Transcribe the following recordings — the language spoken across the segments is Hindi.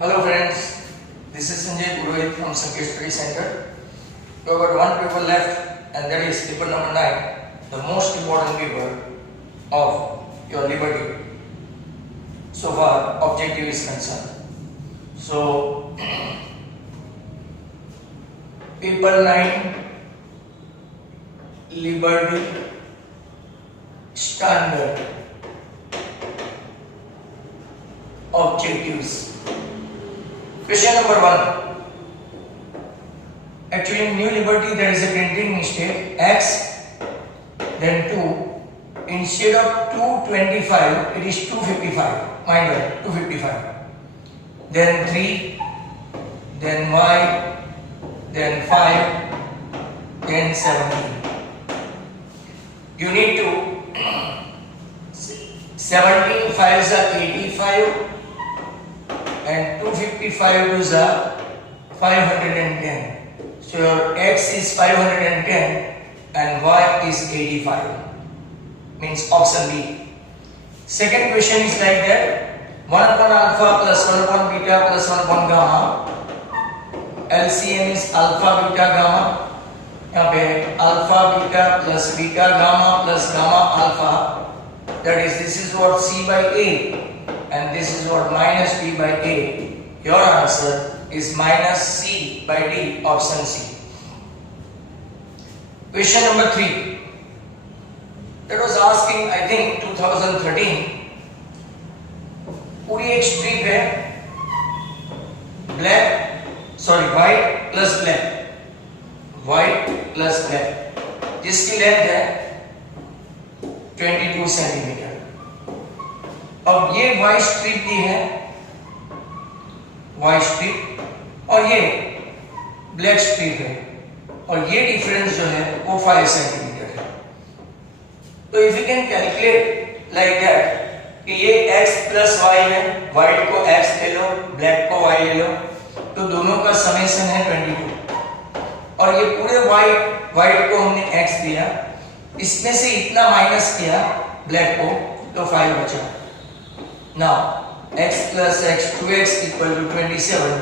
Hello friends, this is Sanjay Purohit from Sanket Study Center. We have got one paper left and that is paper number 9, the most important paper of your liberty. So far, objective is concerned. So, paper 9, liberty standard objectives. Question number 1. Actually, in New Liberty there is a printing mistake. X, then 2. Instead of 225, it is 255. Mind well, 255. Then 3, then Y, then 5, then 17. You need to 17 5s are 85 and 255 is 510. So your X is 510 and Y is 85. Means option B. Second question is like that. 1 upon alpha plus 1 upon beta plus 1 upon gamma. LCM is alpha beta gamma. यहाँ पे alpha beta plus beta gamma plus gamma alpha. That is, this is what C by A and this is what minus B by A. Your answer is minus C by D, option C. Question number 3. That was asking, I think, 2013. पूरी एक स्ट्रिप है, white plus black, जिसकी लेंथ है 22 सेंटीमीटर. अब ये वाइट स्ट्रिप दी है, वाइट स्ट्रिप, और ये ब्लैक स्ट्रिप है, और ये डिफरेंस जो है वो 5 सेंटीमीटर है. तो if you can calculate like that कि ये x प्लस y है, व्हाइट को x ले लो, ब्लैक को y ले लो, तो दोनों का समेशन है 22, और ये पूरे व्हाइट को हमने x दिया, इसमें से इतना माइनस किया ब्लैक को, तो 5 बचा. Now x plus x 2x equal to 27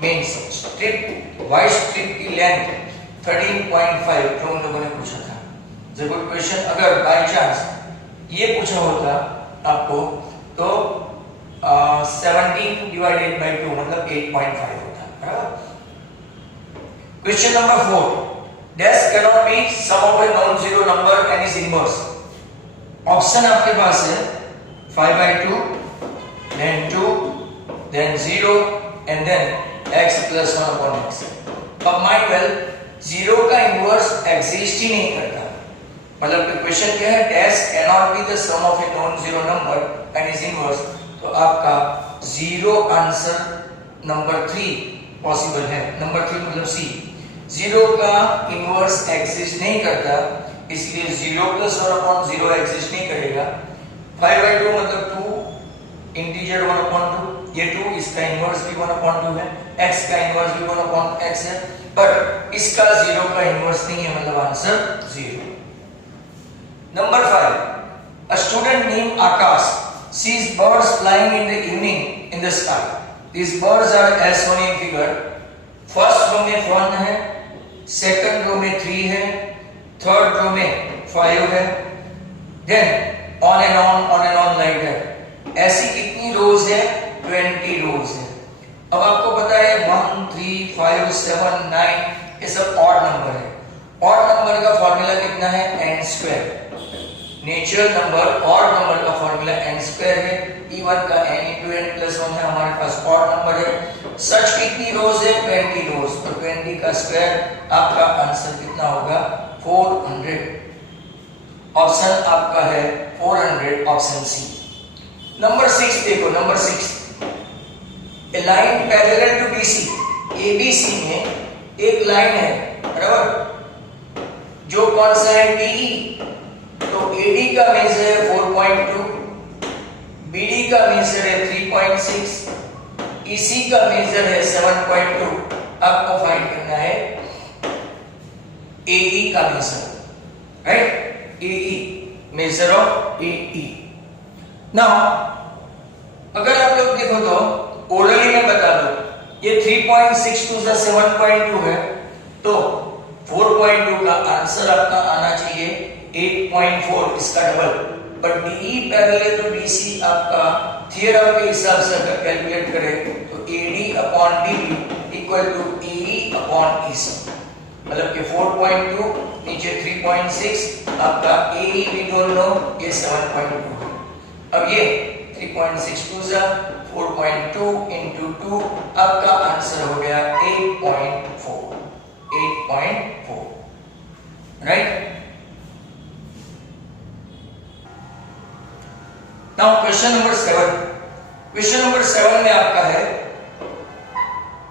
means strip white strip की लेंथ 13.5 जो उन लोगों ने पूछा था. जब कोई क्वेश्चन अगर बाय चांस ये पूछा होता आपको तो 17 डिवाइडेड बाय 2 मतलब 8.5 होता. Question number 4. Dash cannot be sum of a non-zero number and is inverse. Option आपके पास है 5 by 2, then 2, then 0 and then x plus 1 upon x. अब माइंड वेल 0 का इनवर्स एग्जिस्ट ही नहीं करता. मतलब कि क्वेश्चन क्या है, dash cannot be the sum of a non-zero number and is inverse. तो आपका 0 आंसर नंबर 3 पॉसिबल है. नंबर 3 मतलब C. 0 का इनवर्स एग्जिस्ट नहीं करता, इसलिए 0 plus 1 upon 0 एग्जिस्ट नहीं करेगा. 5 by 2 मतलब 2 इंटीजर 1 upon 2, ये 2, इसका इनवर्स भी 1 upon 2 है, x का इनवर्स भी 1 upon x है, बट इसका 0 का इनवर्स नहीं है, मतलब answer 0. Number 5. A student named Akash sees birds flying in the evening in the sky. These birds are as shown in figure. First row में 1 है, सेकंड रो में 3 है, थर्ड रो में 5 है, then on and on like that. ऐसी कितनी रोज है? 20 रोज है. अब आपको पता है 1 3 5 7 9 ये सब ऑड नंबर है. ऑड नंबर का फॉर्मूला कितना है? n square. Natural number odd number का फॉर्मूला n स्क्वायर है. इवन का n into n plus 1 है, हमारे पास ऑड नंबर है. सच कितनी रोज है? 20 रोज. तो 20 का स्क्वायर आपका आंसर कितना होगा? 400. ऑप्शन आपका है 400, ऑप्शन सी. नंबर 6 देखो. Number 6. A line parallel to BC. ABC में एक लाइन है, बराबर, जो कौन सा है? DE. तो AD का मेजर है 4.2, BD का मेजर है 3.6, EC का मेजर है 7.2. आपको फाइंड करना है AE का measure, right? AE, measure of AE. Now अगर आप लोग देखो तो ओरली में बता दो, ये 3.62 से 7.2 है, तो 4.2 का आंसर आपका आना चाहिए 8.4, इसका डबल। पर DE पैरेलल टू DC आपका थ्योरम के हिसाब से अगर कैलकुलेट करें तो AD upon DB equal to AE upon EC, मतलब कि 4.2 नीचे 3.6, आपका AE वी डोंट नो, ये 7.2 है। अब ये 3.62 से 4.2 into 2, आपका आंसर हो गया 8.4, right. Now question number 7। Question number 7 में आपका है,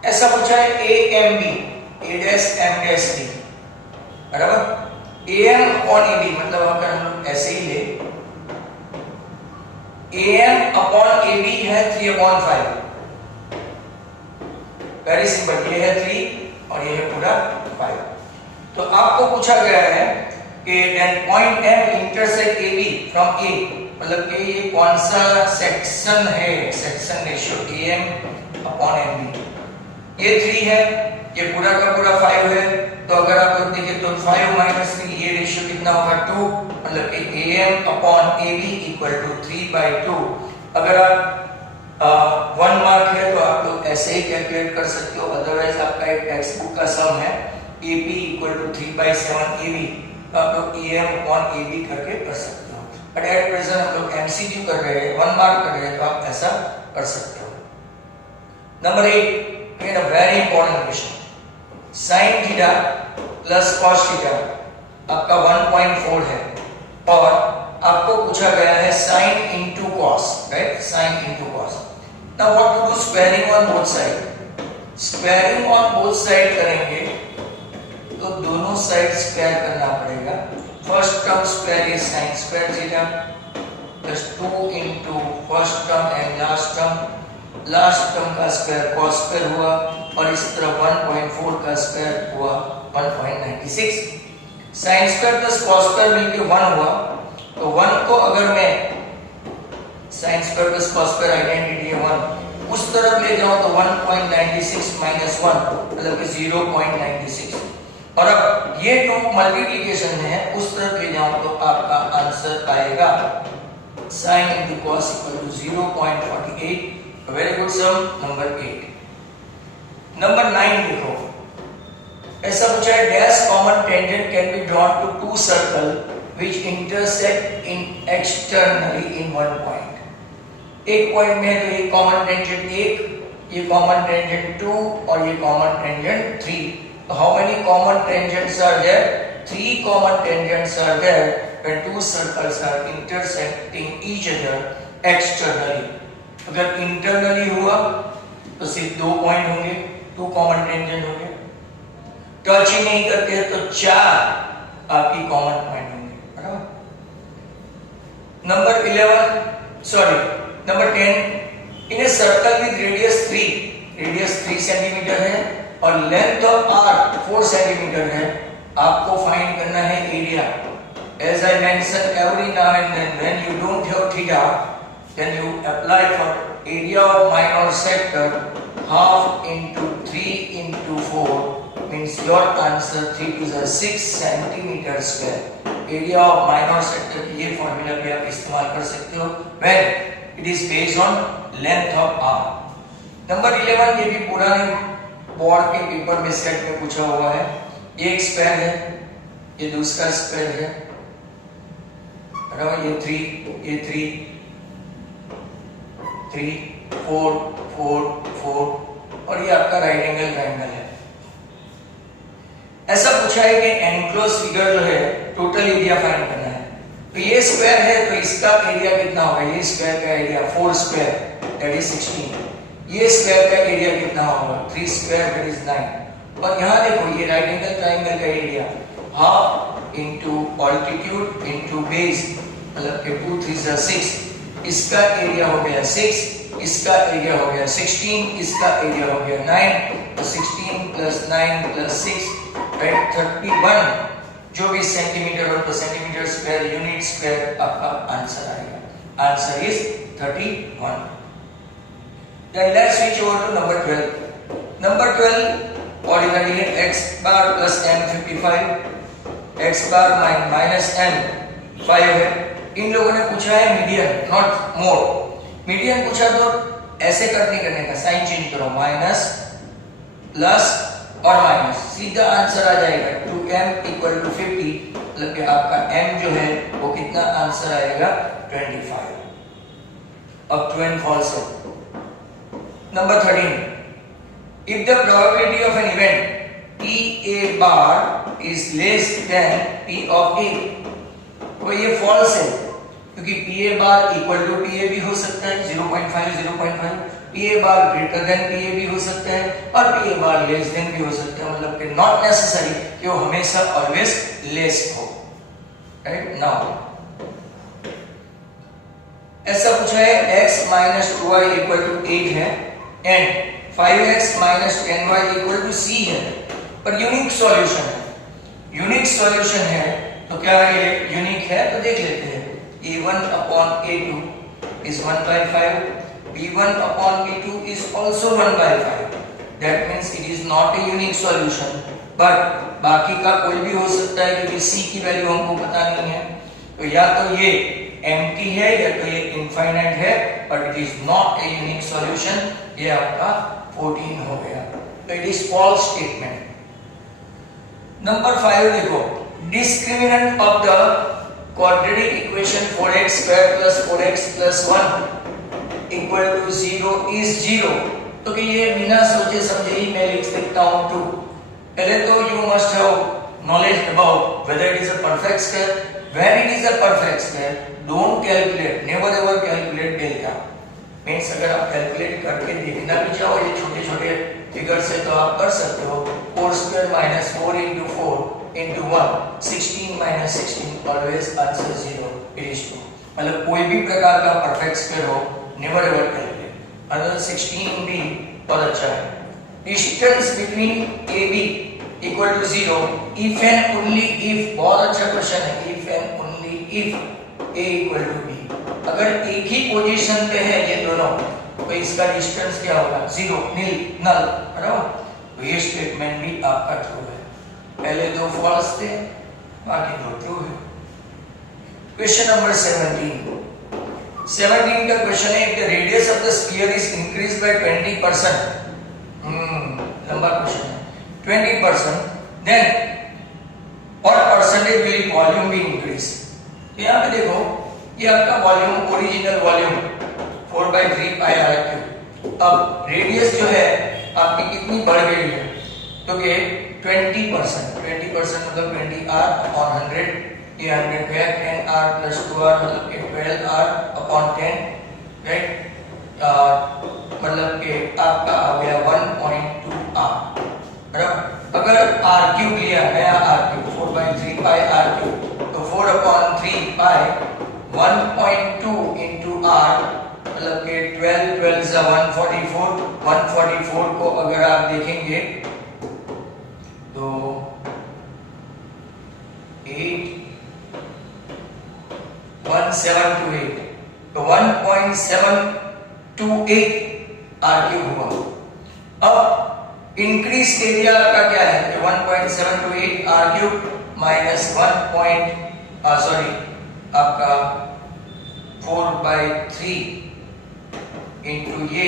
ऐसा पूछा है AMB, A dash M dash B, बराबर। AM अपॉन AB, मतलब अगर हम लोग ऐसे ही ले, AM अपॉन AB है 3/5, वेरी सिंपल, ये है 3 और ये है पूरा 5। तो आपको पूछा गया है कि then point M intersect AB from A, मतलब कि ये कौन सा सेक्शन है, section ratio AM upon MB, ये 3 है, ये पूरा का पूरा 5 है। तो अगर आप लोग देखें तो 5 माइनस 3, ये रेशियो कितना होगा 2, मतलब कि AM upon AB equal to 3/2। अगर आप 1 मार्क है तो आप लोग ऐसे ही कैलकुलेट कर सकते हो, अदरवाइज आपका एक टेक्स्ट बुक का सम है AP इक्वल टू 3/7 AB, तो आप लोग AM अपॉन AB करके कर सकते हो। बट एट प्रेजेंट हम लोग MCQ कर रहे हैं, 1 मार्क कर रहे हैं, तो आप ऐसा कर सकते हो। Number 8, a very important question, sin theta plus cos theta आपका 1.4 है, और आपको पूछा गया है sin into cos, right, sin into cos। now what to do, squaring on both side, squaring on both side करेंगे तो दोनों साइड स्क्वायर करना पड़ेगा। First term square is sin square theta plus 2 into first term and last term का स्क्वायर cos स्क्वायर हुआ, और इस तरह 1.4 का स्क्वायर हुआ 1.96। sin square plus cos square मिलके 1 हुआ, तो 1 को अगर मैं sin square plus cos square identity है 1, उस तरफ ले जाऊं तो 1.96 माइनस 1 मतलब कि 0.96, और अब ये 2 मल्टीप्लिकेशन है, उस तरफ ले जाऊं तो आपका आंसर आएगा sin into cos equal to 0.48। Very good sum, number 8। Number 9 देखो, ऐसा पूछा है dash common tangent can be drawn to 2 circle which intersect in externally in 1 पॉइंट। एक पॉइंट में तो ये कॉमन टेंजेंट 1, ये कॉमन टेंजेंट 2 और ये कॉमन टेंजेंट 3। तो how many common tangents are there? 3 common tangents are there when 2 circles are intersecting each other externally। अगर इंटरनली हुआ तो सिर्फ 2 पॉइंट होंगे, 2 कॉमन टेंजेंट होंगे। टच ही नहीं करते हैं तो 4 आपकी कॉमन पॉइंट होंगे, बराबर। Number 10, in a circle with radius 3 centimetre है और लेंथ ऑफ आर्क 4 सेंटीमीटर है, आपको फाइंड करना है area. As I mentioned, every now and then when you don't have theta, then you apply for area of minor sector, half into 3 into 4 means your answer 3 is a 6 centimeter square। area of minor sector की ये फॉर्मूला भी आप इस्तेमाल कर सकते हो when it is based on length of arc। Number 11, ये भी पुराने बोर्ड के पेपर में सेट में पूछा हुआ है। ये एक स्क्वायर है, ये दूसरा स्क्वायर है, ये 3 4 4 4 और ये आपका राइट एंगल ट्रायंगल है। ऐसा पूछा है कि एनक्लोज फिगर जो है टोटल एरिया फाइंड करना है। तो ये स्क्वायर है तो इसका एरिया कितना होगा? ये स्क्वायर का एरिया 4 स्क्वायर दैट इज 16। ये स्क्वायर का एरिया कितना होगा? 3 स्क्वायर दैट इज 9। और यहाँ देखो ये राइट एंगल ट्रायंगल का area half into altitude into base मतलब कि 2 3 6, इसका एरिया हो गया 6, इसका एरिया हो गया 16, इसका एरिया हो गया 9, तो 16 प्लस 9 प्लस 6 राइट 31 जो भी सेंटीमीटर और तो सेंटीमीटर स्क्वायर यूनिट स्क्वायर आपका आंसर आएगा। Answer is 31। Then let's switch over to number 12. Number 12 ordinary है x bar plus m 55, x bar minus m 5 है. इन लोगों ने पूछा है मीडियन, नॉट मोड. मीडियन पूछा तो ऐसे कट नहीं करने का, साइन चेंज करो, माइनस प्लस और माइनस, सीधा आंसर आ जाएगा 2m इक्वल टू 50. मतलब कि आपका m जो है वो कितना आंसर आएगा 25. अब 2 and false है. Number 13. If the probability of an event PA bar is less than P of A, तो ये false है क्योंकि PA bar equal to PA भी हो सकता है 0.5 0.5, PA bar greater than PA भी हो सकता है और PA bar less than भी हो सकता है. मतलब कि not necessary कि वो हमेशा always less हो. Right now ऐसा पूछा है x minus 2y equal to 8 है and 5x minus 10y equal to c है, पर यूनिक सॉल्यूशन है. यूनिक सॉल्यूशन है तो क्या ये यूनिक है तो देख लेते हैं. a1 upon a2 is 1 by 5, b1 upon b2 is also 1 by 5. That means it is not a unique solution. But बाकी का कोई भी हो सकता है क्योंकि c की वैल्यू हमको पता नहीं है. तो या तो ये empty है या तो ये infinite है, but it is not a unique solution. ये आपका 14 हो गया. तो it is false statement. Number 5 देखो, discriminant of the quadratic equation 4x square plus 4x plus 1 equal to 0 is 0. तो कि ये बिना सोचे समझे ही मैं लिख सकता हूँ 2. पहले तो you must have knowledge about whether it is a perfect square. When it is a perfect square, don't calculate, never ever calculate delta. Means अगर आप कैलकुलेट करके देखना भी चाहो ये छोटे छोटे फिगर से तो आप कर सकते हो. 4 square minus 4 into 4 into 1, 16 minus 16, always answer 0. It is 2. मतलब कोई भी प्रकार का परफेक्ट स्क्वायर हो, never ever calculate. अगर 16 भी बहुत अच्छा है. Distance between AB equal to 0 if and only if, बहुत अच्छा क्वेश्चन है. If and only if A equal to B. अगर एक ही पोजीशन पे है ये दोनों तो इसका डिस्टेंस क्या होगा 0, नील, नल. बराबर. तो ये स्टेटमेंट भी आपका ट्रू है. पहले दो फॉल्स थे, बाकी दो ट्रू है. Question number 17. 17 का क्वेश्चन है, the radius of the sphere is increased by 20%. लंबा क्वेश्चन है. 20%, then what percentage will volume be increased? तो यहाँ पे देखो ये आपका volume, original volume 4/3 pi are cube. अब रेडियस जो है आपकी कितनी बढ़ गई है तो कि 20%. 20% मतलब 20r upon 100. ये 100 गया 10r plus 2r मतलब कि 12r upon 10. राइट. मतलब कि आपका आ गया 1.2r. बराबर. अगर r क्यूब लिया नया r क्यूब 4/3 पाई r क्यूब तो 4/3 पाई 1.2 into r मतलब कि 12 12 is 144. 144 को अगर आप देखेंगे तो 8 1728 तो 1.728 r क्यूब हुआ. अब इंक्रीज एरिया का क्या है 1.728 r क्यूब माइनस आपका 4/3 इंटू ये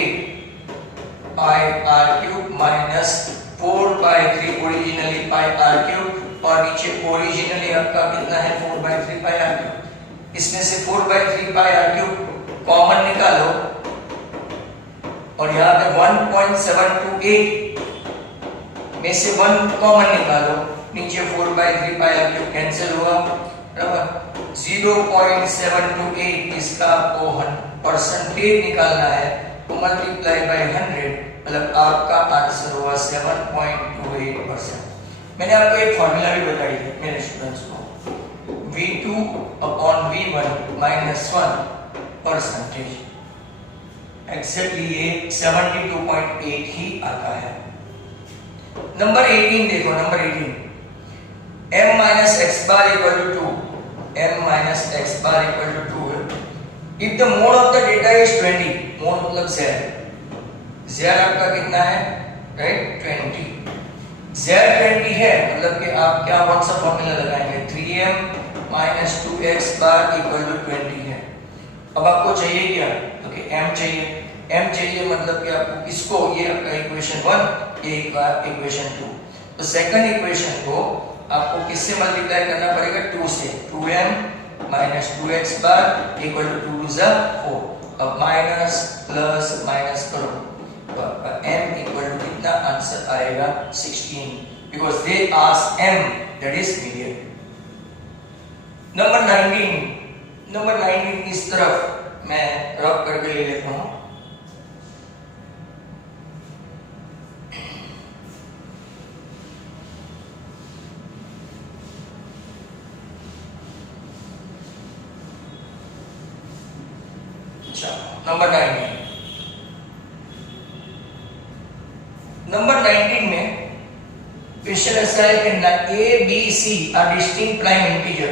pi are cube minus 4/3 originally pi are cube और नीचे ओरिजिनली आपका कितना है 4/3 पाई आर क्यूब. इसमें से 4/3 पाई आर क्यूब कॉमन निकालो और यहाँ पे 1.728 में से 1 कॉमन निकालो. नीचे 4/3 पाई आर क्यूब कैंसिल हुआ. बराबर. 0.728 इसका आपको परसेंटेज निकालना है तो मल्टीप्लाई बाय 100 मतलब आपका आंसर हुआ 7.28%. मैंने आपको एक फॉर्मूला भी बताई है मेरे स्टूडेंट्स को. V2 upon V1 minus 1 percentage. Exactly ये 72.8 ही आता है. नंबर 18 देखो. Number 18 m minus x bar equal to 2. m minus x bar equal to 2 है. If the mode of the data is 20, mode मतलब z, z आपका कितना है, राइट, 20। z 20 है मतलब कि आप क्या कौन सा फॉर्मूला लगाएंगे, 3m minus 2x bar equal to 20 है। अब आपको चाहिए क्या, तो कि m चाहिए मतलब कि आपको किसको, ये आपका इक्वेशन 1, ये इक्वेशन 2। तो सेकंड इक्वेशन को आपको किससे मल्टीप्लाई करना पड़ेगा, 2 से। 2m minus 2x bar equal to 2 to 4। अब माइनस प्लस माइनस करो तो आपका m इक्वल टू कितना आंसर आएगा, 16, because they ask m, that is median. Number 19 इस तरफ मैं रब करके ले लेता हूं। नंबर 19 में क्वेश्चन ऐसा है कि A B C are distinct prime integer.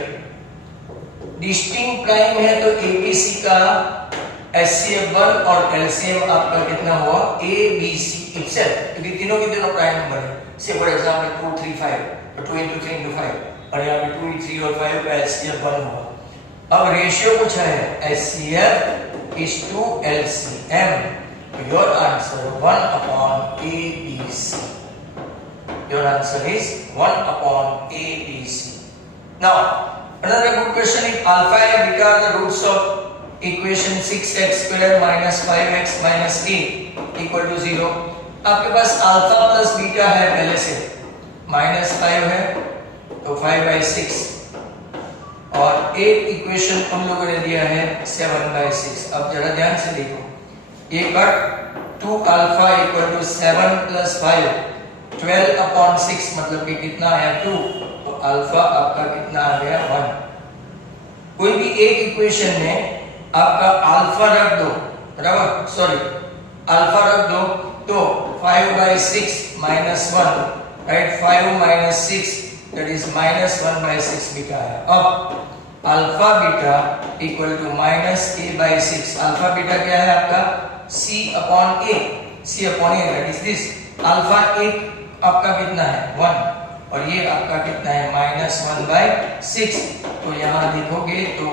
Distinct prime है तो ए बी सी का एचसीएफ 1 और एलसीएम आपका कितना हुआ, ए बी सी इटसेल्फ, क्योंकि तीनों के तीनों प्राइम नंबर है। से फॉर एग्जांपल 2 3 5 और 2 into 3 into 5 और यहाँ पे 2 3 और 5 का एचसीएफ 1 हुआ। अब रेशियो पूछा है, HCF is to LCM. Your answer 1 upon ABC. Your answer is 1 upon ABC. Now, another good question is alpha and beta are the roots of equation 6x square minus 5x minus 8 equal to 0. आपके पास अल्फा प्लस बीटा है पहले से, -5 है तो 5/6 और एक इक्वेशन हम लोगों ने दिया है 7/6। अब जरा ध्यान से देखो, ये cot 2 alpha equal to 7 plus 5 12 upon 6 मतलब कि कितना आया 2, तो अल्फा आपका कितना आ गया 1। कोई भी एक इक्वेशन में आपका अल्फा रख दो, बराबर, सॉरी अल्फा रख दो तो 5/6 -1, right, 5 minus 6 that is -1/6 beta है। अब alpha beta equal to -a/6। Alpha beta क्या है आपका, c अपॉन a, that is this. Alpha एक आपका कितना है 1 और ये आपका कितना है -1/6। तो यहाँ देखोगे तो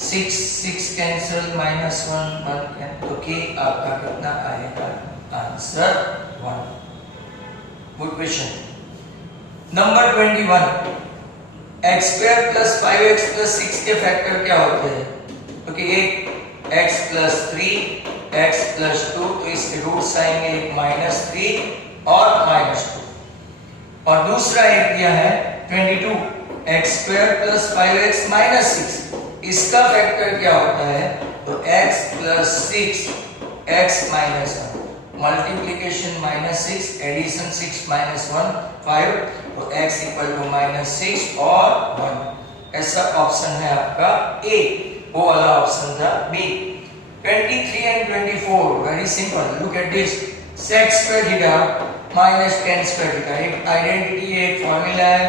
6 कैंसिल, -1 1 तो k आपका कितना आएगा, answer 1। Good question. Number 21, x² + 5x + 6 के फैक्टर क्या होते हैं, क्योंकि एक x + 3 x + 2 तो इसके रूट्स आएंगे एक -3 और -2। और दूसरा एक दिया है 22, x² + 5x - 6, इसका फैक्टर क्या होता है, तो x + 6 x - 1, मल्टीप्लिकेशन -6, एडिशन 6 - 1 5, तो x = -6 और 1। ऐसा ऑप्शन है आपका ए, वो वाला ऑप्शन था B. 23 and 24 very simple, look at this, sec² theta minus tan² theta, एक आइडेंटिटी है, एक फॉर्मूला है,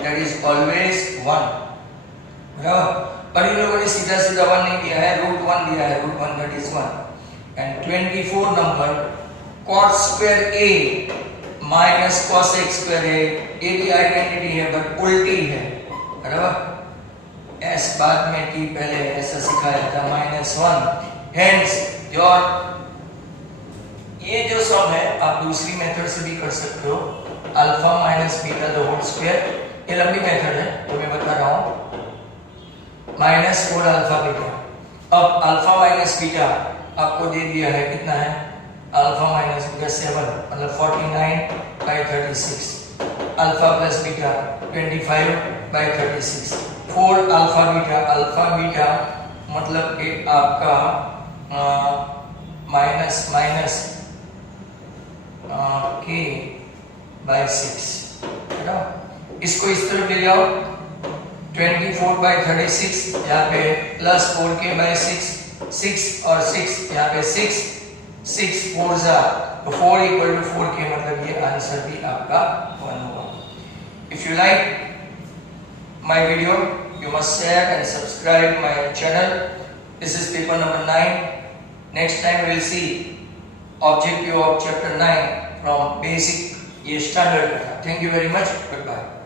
दैट इज ऑलवेज 1, बराबर। पर इन लोगों ने सीधा 1 नहीं दिया है, √1 दिया है, √1 that is 1। And 24 number cos² a minus cos² है, ये भी आइडेंटिटी है बट उल्टी है, बराबर। s बाद में t पहले ऐसा सिखाया था, -1। हेंस योर ये जो सम है आप दूसरी मेथड से भी कर सकते हो, alpha minus beta the whole square, ये लंबी मेथड है तो मैं बता रहा हूं, -4 अल्फा बीटा। अब अल्फा माइनस बीटा आपको दे दिया है, कितना है, अल्फा माइनस बीटा 7 मतलब 49/36, alpha plus beta 25/36, 4 alpha beta मतलब कि आपका माइनस k/6, है ना। इसको इस तरफ ले जाओ, 24/36 यहाँ पे प्लस 4k/6, 6 और 6 यहाँ पे 6 4 तो 4 = 4k मतलब ये आंसर भी आपका 1 होगा। If you like my video you must share and subscribe my channel. This is paper number 9. Next time we will see objective of chapter 9 from basic ये स्टैंडर्ड का था। Thank you very much, good bye.